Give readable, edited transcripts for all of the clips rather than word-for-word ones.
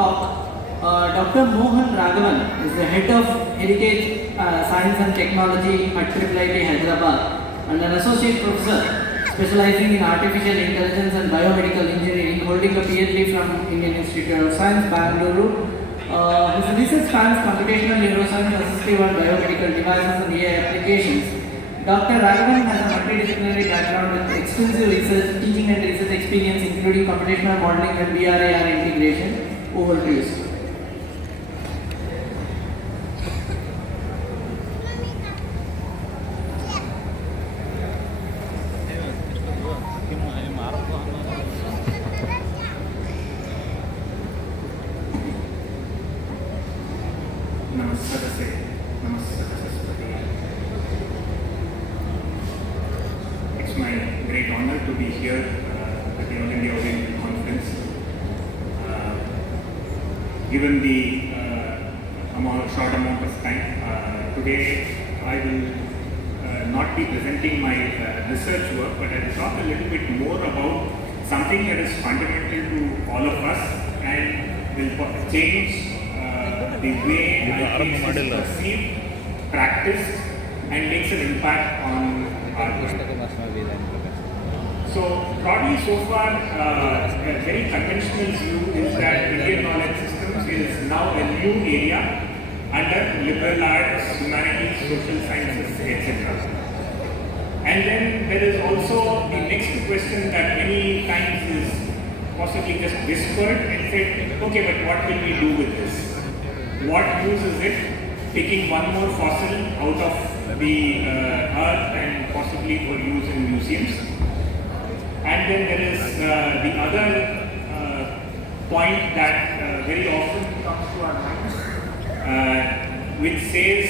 talk. Dr. Mohan Raghavan is the head of Heritage Science and Technology at IIT Hyderabad and an associate professor specializing in artificial intelligence and biomedical engineering, holding a PhD from Indian Institute of Science, Bangalore. His research spans computational neuroscience, assistive and biomedical devices and AI applications. Dr. Raghavan has a multidisciplinary background with extensive research, teaching and research experience including computational modeling and VR/AR integration. Over to you, sir. It's my great honor to be here at the All India Oriental Conference. Given the short amount of time, today I will not be presenting my research work, but I will talk a little bit more about something that is fundamental to all of us and will change the way IITH is perceived, practiced, and makes an impact on our world. So, broadly so far, a very conventional view is that Indian knowledge systems is now a new area under liberal arts, humanities, social sciences, etc. And then there is also the next question that many times is possibly just whispered and said, okay, but what will we do with this? What use is it picking one more fossil out of the earth and possibly for use in museums? And then there is the other point that very often comes to our minds, which says,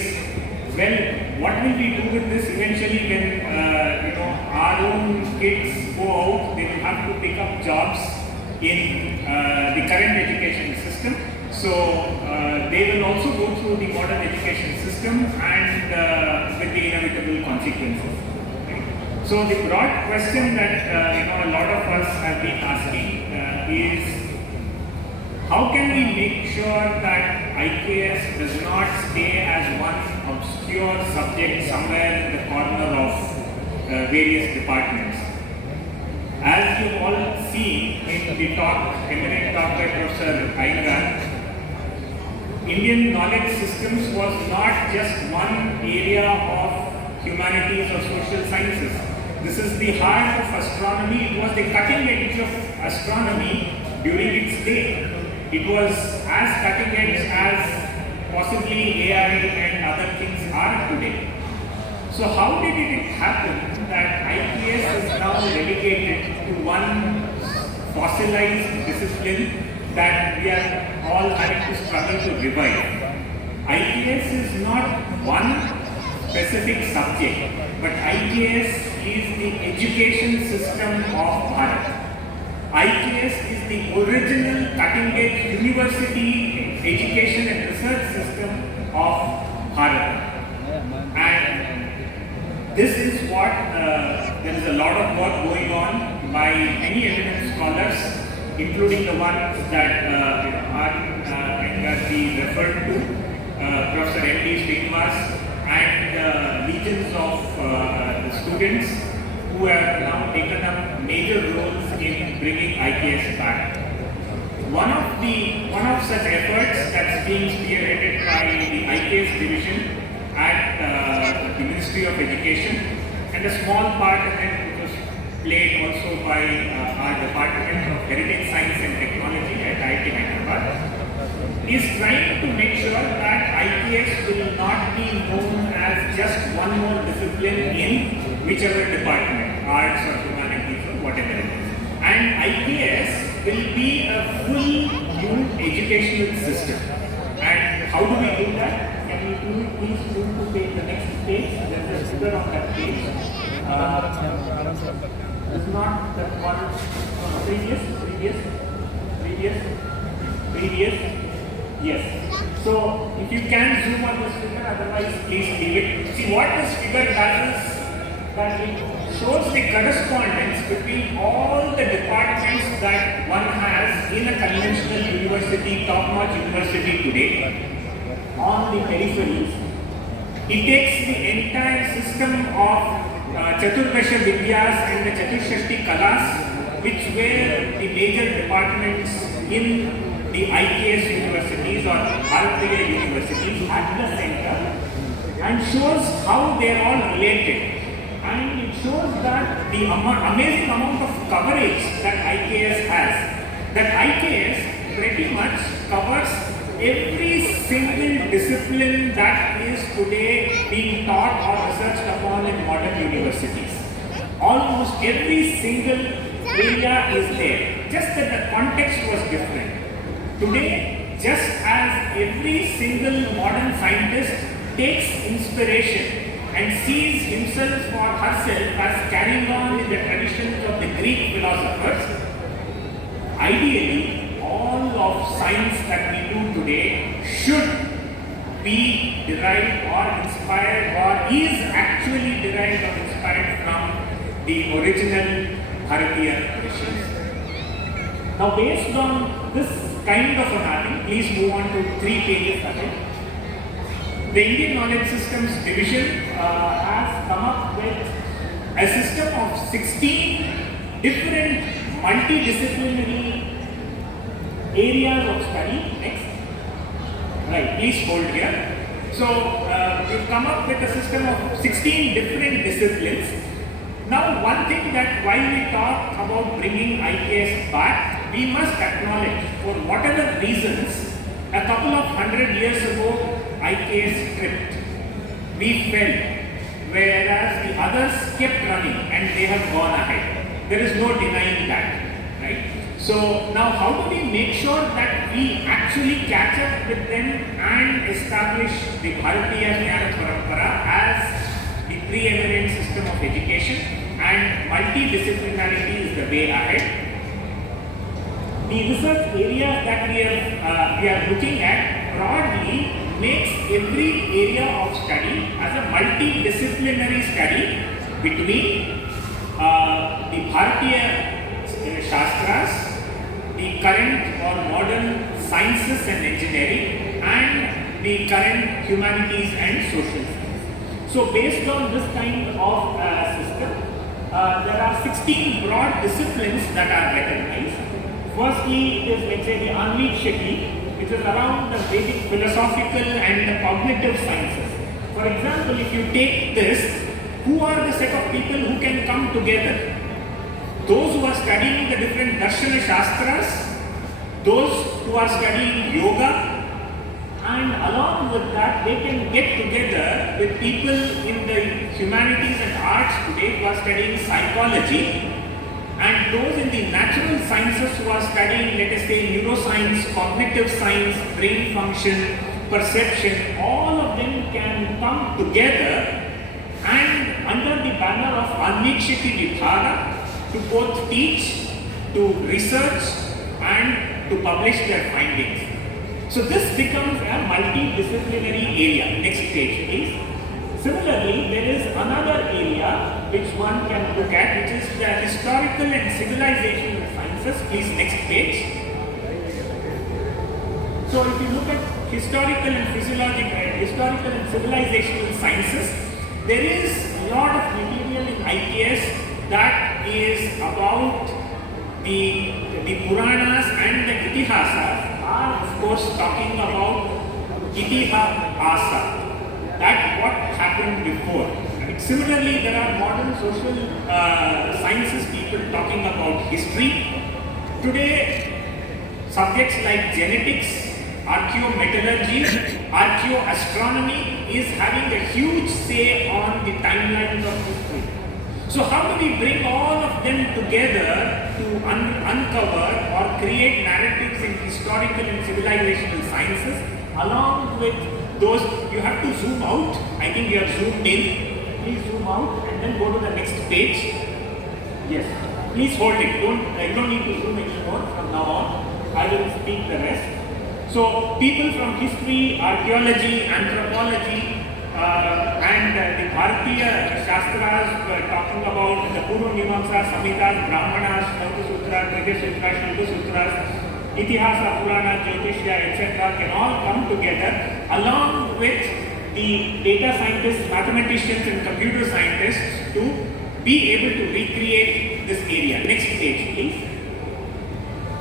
well, what will we do with this eventually when our own kids go out? They will have to pick up jobs in the current education system. So they will also go through the modern education system and with the inevitable consequences. Right? So the broad question that a lot of us have been asking is, how can we make sure that IITH does not stay as one obscure subject somewhere in the corner of various departments? As you all see in the talk, eminent talk by Professor Iyengar, Indian knowledge systems was not just one area of humanities or social sciences. This is the heart of astronomy. It was the cutting edge of astronomy during its day. It was as cutting edge as possibly AI and other things are today. So how did it happen that IITH is now relegated to one fossilized discipline that we are all having to struggle to revive? IITH is not one specific subject, but IITH is the education system of Bharat. IITH is the original cutting-edge university education and research system of Bharat. And this is what, there is a lot of work going on by many eminent scholars, including the ones that we referred to, Professor M.D. Srinivas, and legions of the students who have now taken up major roles in bringing IITH back. One of such efforts that's being spearheaded by the IITH division at the Ministry of Education, and a small part of it was played also by our Department of Heritage Science and Technology at IIT Hyderabad, is trying to make sure that IITH will not be known as just one more discipline in whichever department, arts or humanities or whatever it is. And IITH will be a full new educational system. And how do we do that? Can we please move to the next page? There's a figure on that page. It's not the one, previous. Yes. So if you can zoom on this figure, otherwise please leave it. See what this figure does is that it shows the correspondence between all the departments that one has in a conventional university. university, top-notch university today, on the peripheries. It takes the entire system of Chaturvesha Vidyas and the Chatushashti Kalas, which were the major departments in the IITH universities or Bharatiya universities at the center, and shows how they are all related. And it shows that the amazing amount of coverage that IITH has, that IITH pretty much covers every single discipline that is today being taught or researched upon in modern universities. Almost every single area is there, just that the context was different. Today, just as every single modern scientist takes inspiration and sees himself or herself as carrying on in the traditions of the Greek philosophers, ideally, all of science that we do today should be derived or inspired or is actually derived or inspired from the original Bharatiya traditions. Now, based on this kind of a mapping, please move on to 3 pages ahead. The Indian Knowledge Systems Division has come up with a system of 16 different multidisciplinary areas of study. Next. Right, please hold here. So, we've come up with a system of 16 different disciplines. Now, one thing that while we talk about bringing IITH back, we must acknowledge, for whatever reasons, a couple of 100 years ago, IITH tripped. We fell, whereas the others kept running and they have gone ahead. There is no denying that, right? So now how do we make sure that we actually catch up with them and establish the Bharatiya Jnana Parampara as the preeminent system of education, and multidisciplinarity is the way ahead. The research areas that we are looking at broadly makes every area of study as a multidisciplinary study between the Bharatiya Shastras, the current or modern sciences and engineering, and the current humanities and social sciences. So based on this kind of system, there are 16 broad disciplines that are recognized. Firstly, it is, let's say, the Anvikshaki, which is around the basic philosophical and the cognitive sciences. For example, if you take this, who are the set of people who can come together? Those who are studying the different Darshana Shastras, those who are studying yoga, and along with that, they can get together with people in the humanities and arts today who are studying psychology, and those in the natural sciences who are studying, let us say, neuroscience, cognitive science, brain function, perception. All of them can come together and under the banner of Anvikshaki Vibhaga to both teach, to research, and to publish their findings. So this becomes a multidisciplinary area. Next page, please. Similarly, there is another area which one can look at, which is the historical and civilizational sciences. Please, next page. So if you look at historical and historical and civilizational sciences, there is a lot of material in IITH that is about the Puranas and the Itihasas are, of course, talking about Itihasa. That what happened before. Right? Similarly, there are modern social sciences people talking about history. Today, subjects like genetics, archaeometallurgy, archaeoastronomy is having a huge say on the timelines of history. So how do we bring all of them together to uncover or create narratives in historical and civilizational sciences along with those? You have to zoom out. I think you have zoomed in. Please zoom out and then go to the next page. Yes. Please hold it. You don't need to zoom anymore from now on. I will speak the rest. So people from history, archaeology, anthropology, and the Bharatiya Shastras talking about the Purva Mimamsa, Samhitas, Brahmanas, Nauta Sutras, Brija Sutras, Shilpa Sutras, Itihasa, Purana, Jyotishya, etc. can all come together along with the data scientists, mathematicians and computer scientists to be able to recreate this area. Next page, please.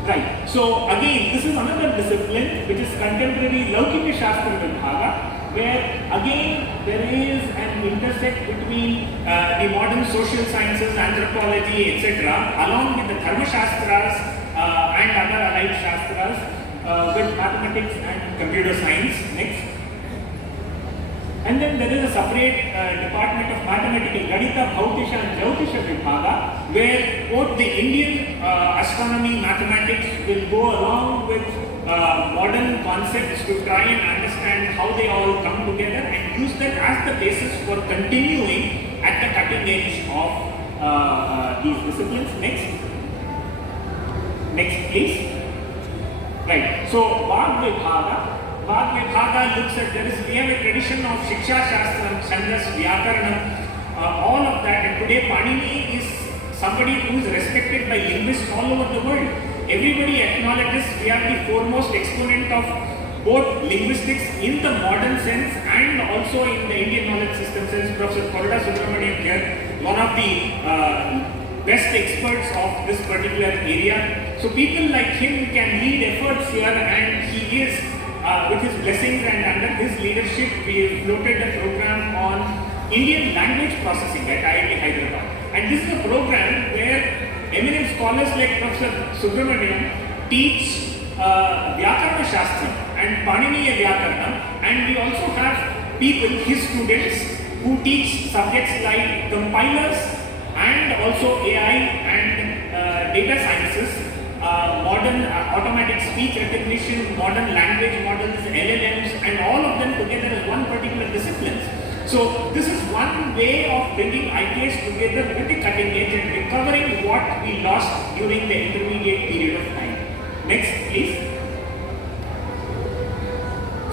Right. So again, this is another discipline which is contemporary Laukika Shastra Vibhaga, where again there is an intersect between the modern social sciences, anthropology, etc., along with the Dharma Shastras and other allied Shastras with mathematics and computer science. Next. And then there is a separate Department of Mathematical Ganita, Bhautisha and Jyotisha Vibhaga, where both the Indian astronomy, mathematics will go along with modern concepts to try and understand how they all come together and use that as the basis for continuing at the cutting edge of these disciplines. Next please. Right, so Vag Vibhaga looks at, we have a tradition of Shiksha Shastram, Chandas, Vyakaranam, all of that, and today Panini is somebody who is respected by linguists all over the world. Everybody acknowledges we are the foremost exponent of both linguistics in the modern sense and also in the Indian knowledge system sense. Professor Koroda Subramanian here, one of the best experts of this particular area. So people like him can lead efforts here, and he is with his blessings and under his leadership, we floated a program on Indian language processing at IIT Hyderabad. And this is a program where eminent scholars like Professor Subramanian teach Vyakarna Shastra and Paniniya Vyakaranam, and we also have people, his students, who teach subjects like compilers and also AI and data sciences, modern automatic speech recognition, modern language models, LLMs, and all of them together as one particular discipline. So this is one way of bringing IKs together with the cutting edge and recovering what we lost during the intermediate period of time. Next, please.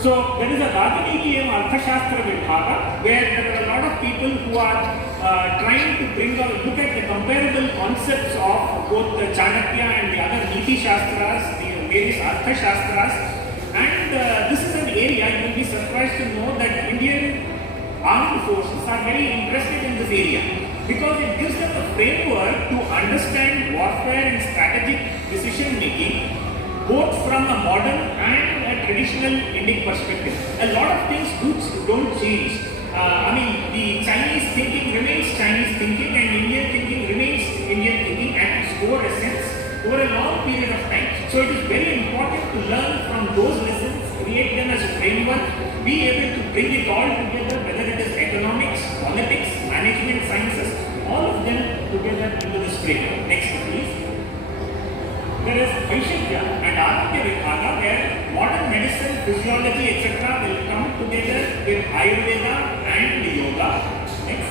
So there is a Rajanitiyam Arthashastra Vibhaga, where there are a lot of people who are trying to bring or look at the comparable concepts of both the Chanakya and the other Niti Shastras, the various Artha Shastras, and this is an area you will be surprised to know that Indian armed forces are very interested in this area because it gives them a framework to understand warfare and strategic decision making both from a modern and a traditional Indic perspective. A lot of things don't change. The Chinese thinking remains Chinese thinking and Indian thinking remains Indian thinking at its core essence over a long period of time. So it is very important to learn from those lessons, create them as a framework, be able to bring it all together, whether it is economics, politics, management sciences, all of them together into this framework. Next please. There is Vishvesha and Arthya Vibhaga, where modern medicine, physiology, etc. will come together with Ayurveda and Yoga. Next.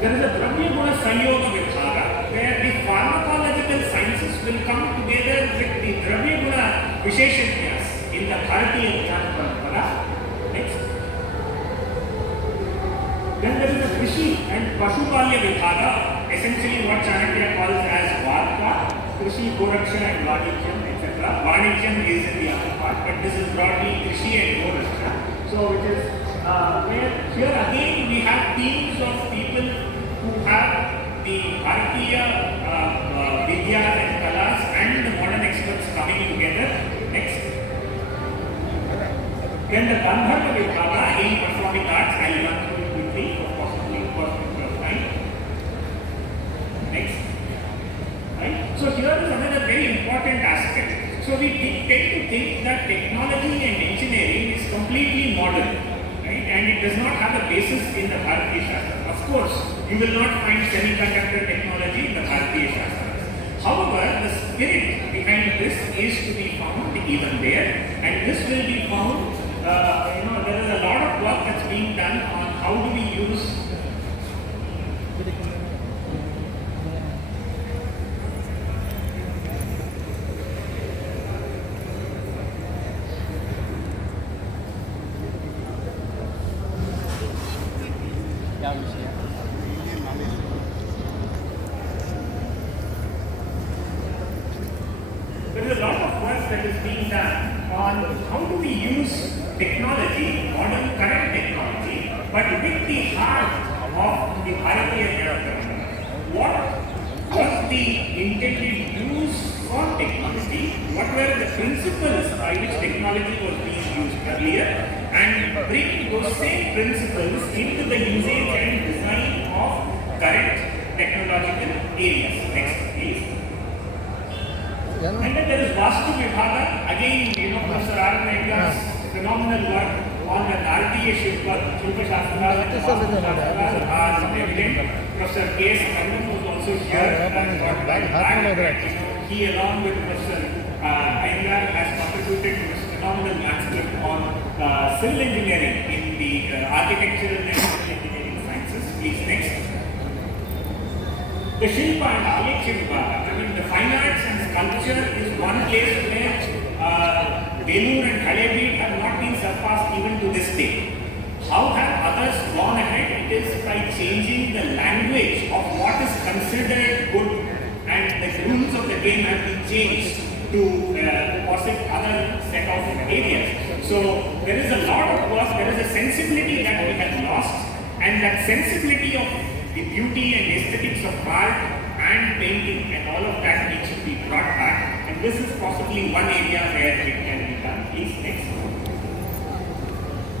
There is a Dravya Guna Sanyoga Vibhaga, where the pharmacological sciences will come together with the Dravya Guna Visheshanyas in the Bharatiya Jnana Parampara. Next. Then there is a Krishi and Pashupalya Vibhaga, essentially what Chanakya calls as Varka, Krishi, Goraksha and Vanikyam, etc. Vanikyam is in the upper part, but this is broadly Krishi and Goraksha. So which is where here again we have teams of people who have the Bharatiya Vidyas and Kalas and the modern experts coming together. Next. Then the Gandharva Vibhaga in performing arts, I will run through it quickly for possibly of time. Next. Right? So here is another very important aspect. So we tend to think that technology and engineering is completely modern, right? And it does not have a basis in the Bharatiya Shastras. Of course, you will not find semiconductor technology in the Bharatiya Shastras. However, the spirit behind this is to be found even there, and this will be found. There is a lot of work that's being done on how do we use that is being done on how do we use technology, modern current technology, but with the heart of the Bharatiya Janata. What was the intended use for technology? What were the principles by which technology was being used earlier? And bring those same principles into the usage and design of current technological areas. Next, please. And then there is Vastu Vibhaga. Again, Professor R. Naika's phenomenal work on the Naradiya Shilpa Shastra, are evident. Professor K. S. Kannan was also here. He, along with Professor Iyengar, has contributed to this phenomenal master on civil engineering in the architectural and civil engineering sciences. Please, next. The Shilpa and Aleksha Vibhaga, the fine arts and sculpture is one place where Belur and Halebeed have not been surpassed even to this day. How have others gone ahead? It is by changing the language of what is considered good, and the rules of the game have been changed to posit other set of areas. So there is a lot of work, there is a sensibility that we have lost, and that sensibility of the beauty and aesthetics of art and painting and all of that needs to be brought back, and this is possibly one area where it can be done. Please, next.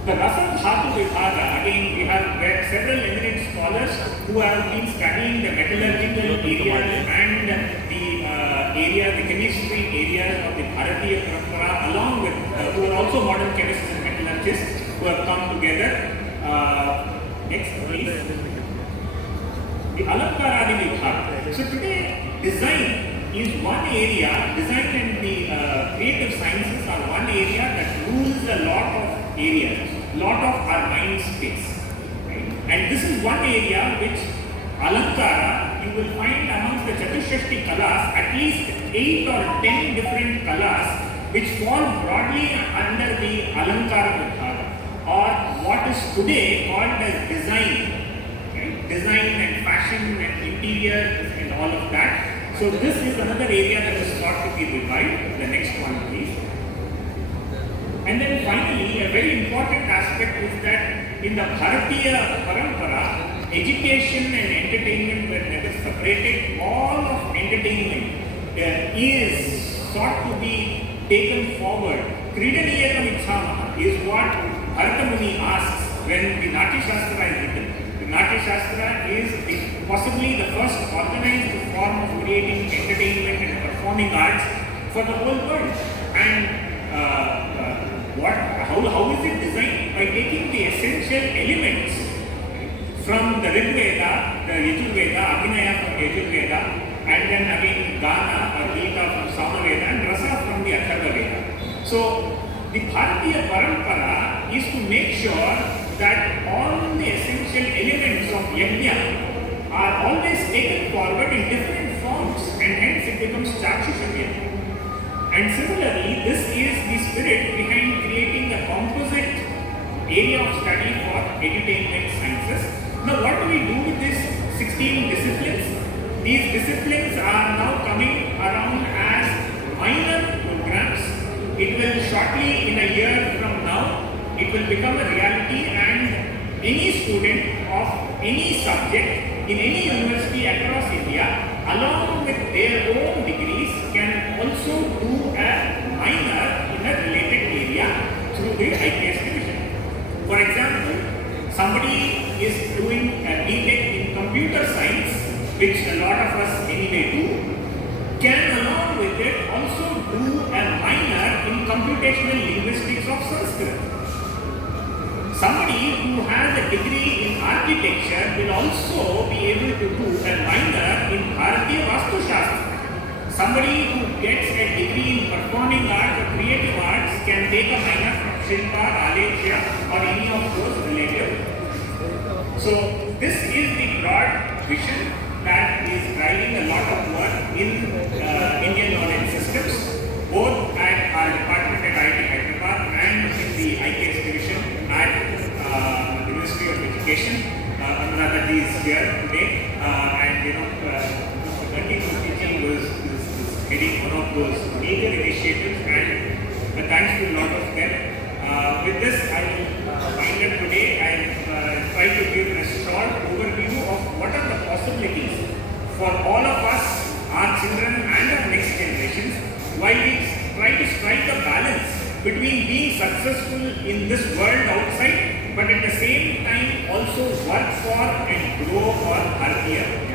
The Rasam Dhatu Vibhaga, again we have several eminent scholars who have been studying the metallurgical areas and the chemistry areas of the Bharatiya Parampara, along with who are also modern chemists and metallurgists who have come together. Next, please. The Alankaradi Vibhaga. So today, design is one area, design and the creative sciences are one area that rules a lot of areas, lot of our mind space. Right? And this is one area which Alankara, you will find amongst the Chatushashti Kalas at least 8 or 10 different Kalas which fall broadly under the Alankara Vibhaga, or what is today called as design. Design and fashion and interior and all of that. So this is another area that is thought to be revived. The next one, please. And then finally, a very important aspect is that in the Bharatiya Parampara, education and entertainment were never separated. All of entertainment is thought to be taken forward. Kridaniyakam Ichhamaha is what Bharata Muni asks when the Natya Shastra is written. Natya Shastra is possibly the first organized form of creating entertainment and performing arts for the whole world. And how is it designed? By taking the essential elements from the Rig Veda, the Yajurveda, Abhinaya from Yajurveda, and then again Gana or Gita from Samaveda, and Rasa from the Atharva Veda. So the Bharatiya Parampara is to make sure that all the essential elements of yajna are always taken forward in different forms, and hence it becomes Chakshusha. And similarly, this is the spirit behind creating a composite area of study for edutainment sciences. Now, what do we do with these 16 disciplines? These disciplines are now coming around as minor programs. It will shortly, in a year from now, it will become a reality, and any student of any subject in any university across India, along with their own degrees, can also do a minor in a related area through the IITH division. For example, somebody is doing a BTech in computer science, which a lot of us anyway do, can along with it also do a minor in computational linguistics of Sanskrit. Somebody who has a degree in architecture will also be able to do a minor in Bharatiya Vastu Shastra. Somebody who gets a degree in performing arts or creative arts can take a minor from Shilpa, Aleksha, or any of those related. So this is the broad vision that is driving a lot of work in Indian knowledge systems, both at our department at IIT Hyderabad and in the IITH division at the Ministry of Education. Anuradha is here today, and Dr. Bhakti Peetha is heading one of those major initiatives, and with this, I will wind up today. I will try to give a short overview of what are the possibilities for all of us, our children and our next generations, while we try to strike a balance between being successful in this world outside, but at the same time also work for and grow for our here.